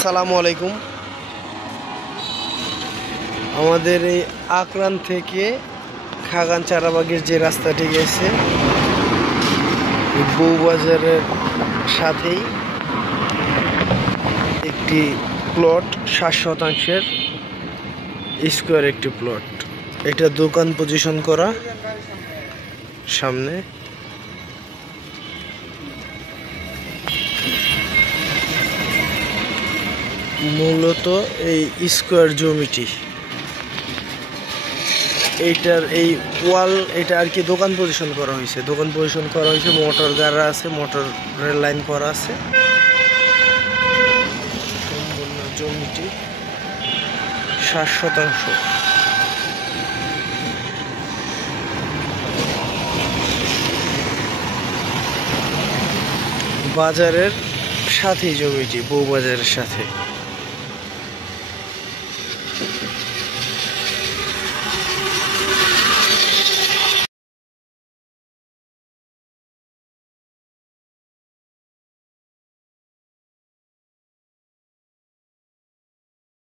আসসালামু আলাইকুম। আমাদের এই আকরান থেকে খাগান চারাবাগের যে রাস্তাটি গেছে বউবাজারের সাথেই একটি প্লট 60 শতাংশের স্কোয়ার একটি প্লট। এটা দোকান পজিশন করা, সামনে মূলত এই স্কোয়ার জমিটি, এইটার এই ওয়াল এটা আর কি দোকান পজিশন করা হয়েছে। মোটর গাড়া আছে, মোটরের লাইন করা আছে। সম্পূর্ণ জমিটি 60 শতাংশ। বাজারের সাথেই জমিটি, বউবাজারের সাথে।